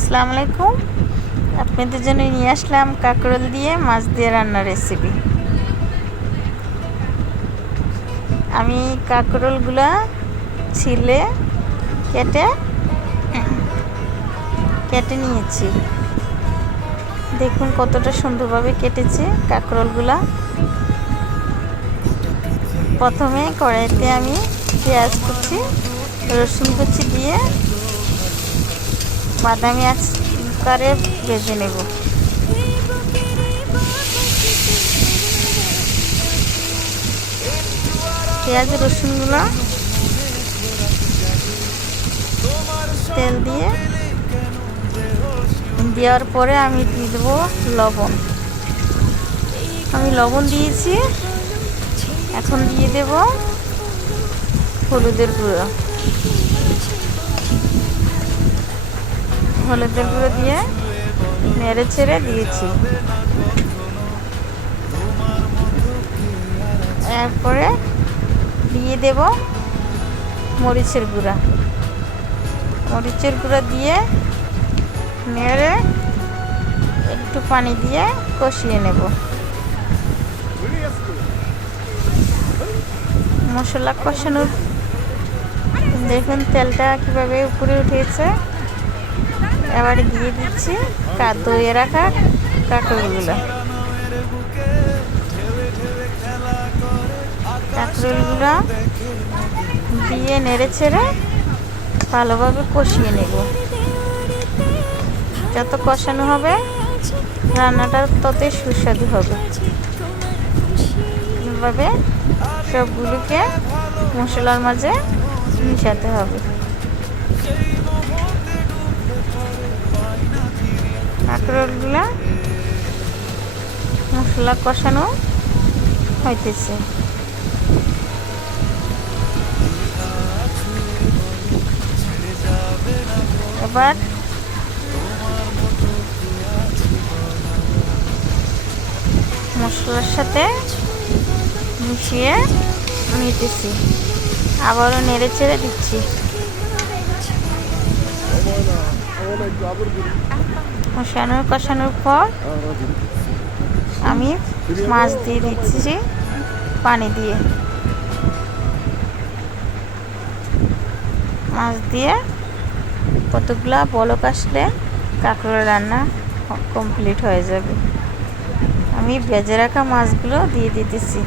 আসসালামু আলাইকুম। আপনাদের জন্য নিয়ে আসলাম কাঁকরোল দিয়ে মাছ দিয়ে রান্নার রেসিপি। আমি কাঁকরোলগুলো ছিলে কেটে কেটে নিয়েছি। দেখুন কতটা সুন্দরভাবে কেটেছি কাঁকরোলগুলো। প্রথমে কড়াইতে আমি পেঁয়াজ কুচি, রসুন কুচি দিয়ে বাদামি আকারে ভেজে নেব। পেঁয়াজ রসুনগুলো তেল দিয়ে দেওয়ার পরে আমি দিয়ে দেবো লবণ। আমি লবণ দিয়েছি। এখন দিয়ে দেব হলুদের গুঁড়ো। হলুদের গুঁড়ো দিয়ে নেড়ে ছেড়ে দিয়েছি। এরপরে দিয়ে দেব মরিচের গুঁড়া। মরিচের গুঁড়া দিয়ে নেড়ে একটু পানি দিয়ে কষিয়ে নেব। মশলা কষানোর দেখুন তেলটা কিভাবে উপরে উঠেছে। এবারে দিয়ে দিচ্ছি ধুয়ে রাখা কাঁকরোলগুলো। কাঁকরোলগুলো দিয়ে নেড়ে ছেড়ে ভালোভাবে কষিয়ে নেব। যত কষানো হবে রান্নাটা ততই সুস্বাদু হবে। এভাবে সবগুলোকে মশলার মাঝে মিশাতে হবে। কাঁকরোলগুলা মশলা কষানো হইতেছে। এবার মশলার সাথে মিশিয়ে নিতেছি। আবারও নেড়ে ছেড়ে দিচ্ছি। কষানোর পর আমি মাছ দিয়ে দিচ্ছি পানি দিয়ে। মাছ দিয়ে কতগুলা বলক আসলে কাঁকরোল রান্না কমপ্লিট হয়ে যাবে। আমি ভেজে রাখা মাছগুলো দিয়ে দিতেছি।